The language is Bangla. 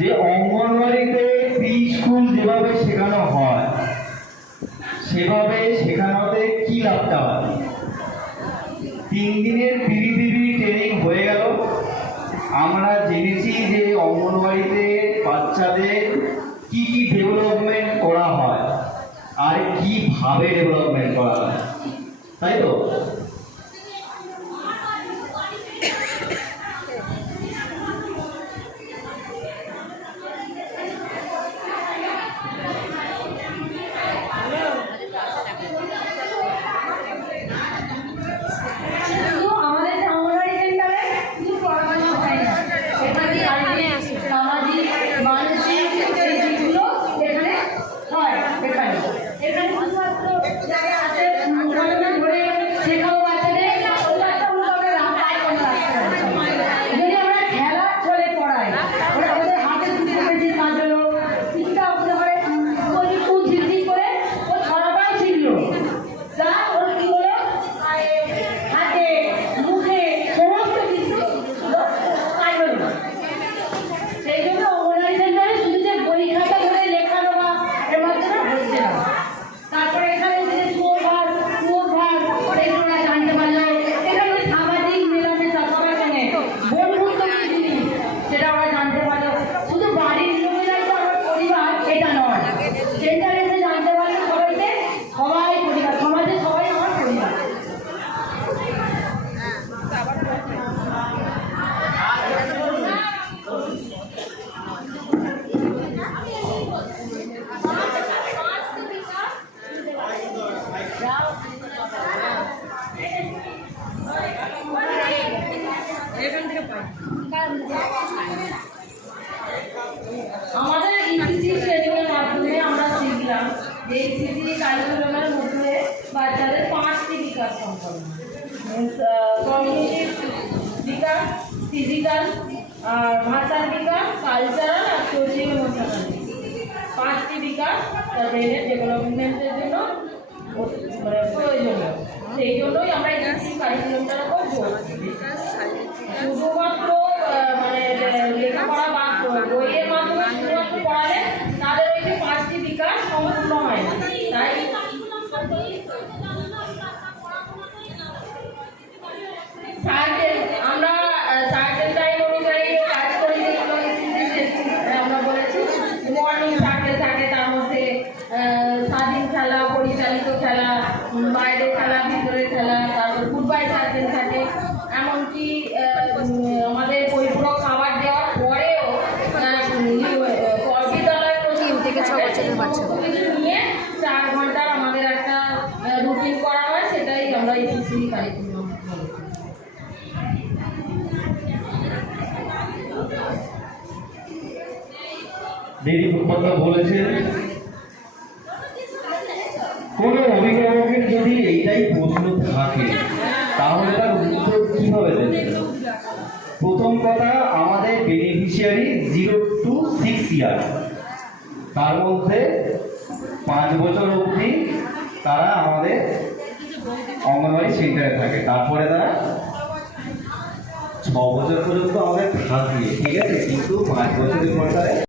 যে অঙ্গনওয়াড়িতে প্রি স্কুল যেভাবে শেখানো হয় সেভাবে শেখানোতে কি লাভটা হয়। 3 দিনের পিডিপিবি ট্রেনিং হয়ে গেল, আমরা জেনেছি যে অঙ্গনওয়াড়িতে বাচ্চাদের কি কি ডেভেলপমেন্ট করা হয় আর কিভাবে ডেভেলপমেন্ট করা হয়, তাই তো? আমাদের ইসিসি ট্রেনিংয়ের মাধ্যমে আমরা শিখলাম যে ইসিসি কারিকুলামের মধ্যে বাচ্চাদের 5টি বিকাশ সম্পন্ন, কমিউনিটিভ বিকাশ, ফিজিক্যাল, ভাষার বিকাশ, কালচারাল আর সোশিয়াল ইমোশনাল, 5টি বিকাশ ব্রেনের ডেভেলপমেন্টের জন্য প্রয়োজনীয়। সেই জন্যই আমরা ইসিসি কারিকুলামটার উপর জোর দিই। শুধুমাত্র লেখাপড়া বা বইয়ের মাধ্যমে শুধুমাত্র পড়ালে তাদের ওই যে 5টি বিকাশ সম্পূর্ণ হয় না। তাই আমরা সার্টেন টাইম অনুযায়ী কাজ করি। আমরা বলেছি মর্নিং সার্কেল থাকে, তার মধ্যে স্বাধীন খেলা, পরিচালিত খেলা, বাইরে খেলা, ভিতরে খেলা, তারপর ফুটবল সার্কেল থাকে। এমনকি আমাদের পরিপূরক খাবার দেওয়ার পরেও বিদ্যালয়ের 3 থেকে 6 বছরের বাচ্চা নিয়ে 4 ঘন্টার আমাদের একটা রুটিন করা হয়, সেটাই আমরা ইসিসি কারিকুলাম। দিদি কথা বলেছেন, কোনো অভিভাবকের যদি এইটাই প্রশ্ন থাকে তাহলে তার উত্তর কিভাবে দেবে? প্রথম কথা, আমাদের বেনিফিশিয়ারি 0 to 6 ইয়ার, তার মধ্যে 5 বছর অবধি তারা আমাদের অঙ্গনওয়াড়ি সেন্টারে থাকে। তারপরে তারা 6 বছর পর্যন্ত আমাদের থাকবে, ঠিক আছে, কিন্তু 5 বছরের পর তারা